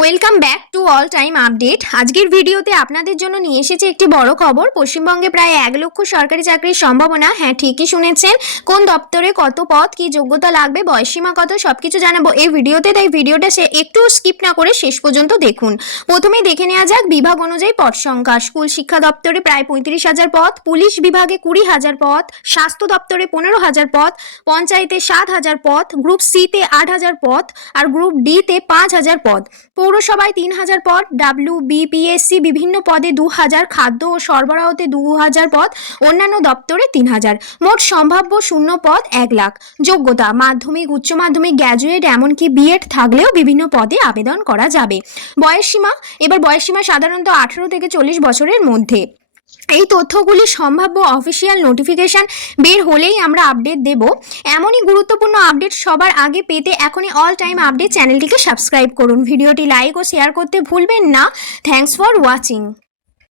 Welcome back to all time update. আজকের ভিডিওতে আপনাদের জন্য নিয়ে এসেছে একটি বড় খবর। পশ্চিমবঙ্গে প্রায় 1 লক্ষ সরকারি চাকরির সম্ভাবনা। হ্যাঁ, ঠিকই শুনেছেন। কোন দপ্তরে কত পদ, কি যোগ্যতা লাগবে, বয়সসীমা কত, সবকিছু জানাবো এই ভিডিওতে। তাই ভিডিওটা একটু স্কিপ না করে শেষ পর্যন্ত দেখুন। প্রথমেই দেখে নেওয়া যাক বিভাগ অনুযায়ী পদ সংখ্যা। স্কুল শিক্ষা দপ্তরে প্রায় 35,000 পদ, পুলিশ বিভাগে 20,000 পদ, স্বাস্থ্য দপ্তরে 15,000 পদ, পঞ্চায়েতে 7,000 পদ, গ্রুপ সিতে 8,000 পদ আর গ্রুপ ডিতে 5,000 পদ, পৌরসভায় 3,000 পদ, WBPSC বিভিন্ন পদে 2,000, খাদ্য ও সরবরাহতে 2,000 পদ, অন্যান্য দপ্তরে 3,000। মোট সম্ভাব্য শূন্য পদ 1 লাখ। যোগ্যতা মাধ্যমিক, উচ্চ মাধ্যমিক, গ্র্যাজুয়েট এমনকি বিএড থাকলেও বিভিন্ন পদে আবেদন করা যাবে। বয়সসীমা, এবার বয়সসীমা সাধারণত 18 থেকে 40 বছরের মধ্যে। এই তথ্যগুলি সম্ভাব্য অফিসিয়াল নোটিফিকেশন বের হলেই আমরা আপডেট দেব। এমনই গুরুত্বপূর্ণ আপডেট সবার আগে পেতে এখনই অল টাইম আপডেট চ্যানেলটিকে সাবস্ক্রাইব করুন। ভিডিওটি লাইক ও শেয়ার করতে ভুলবেন না। Thanks for watching.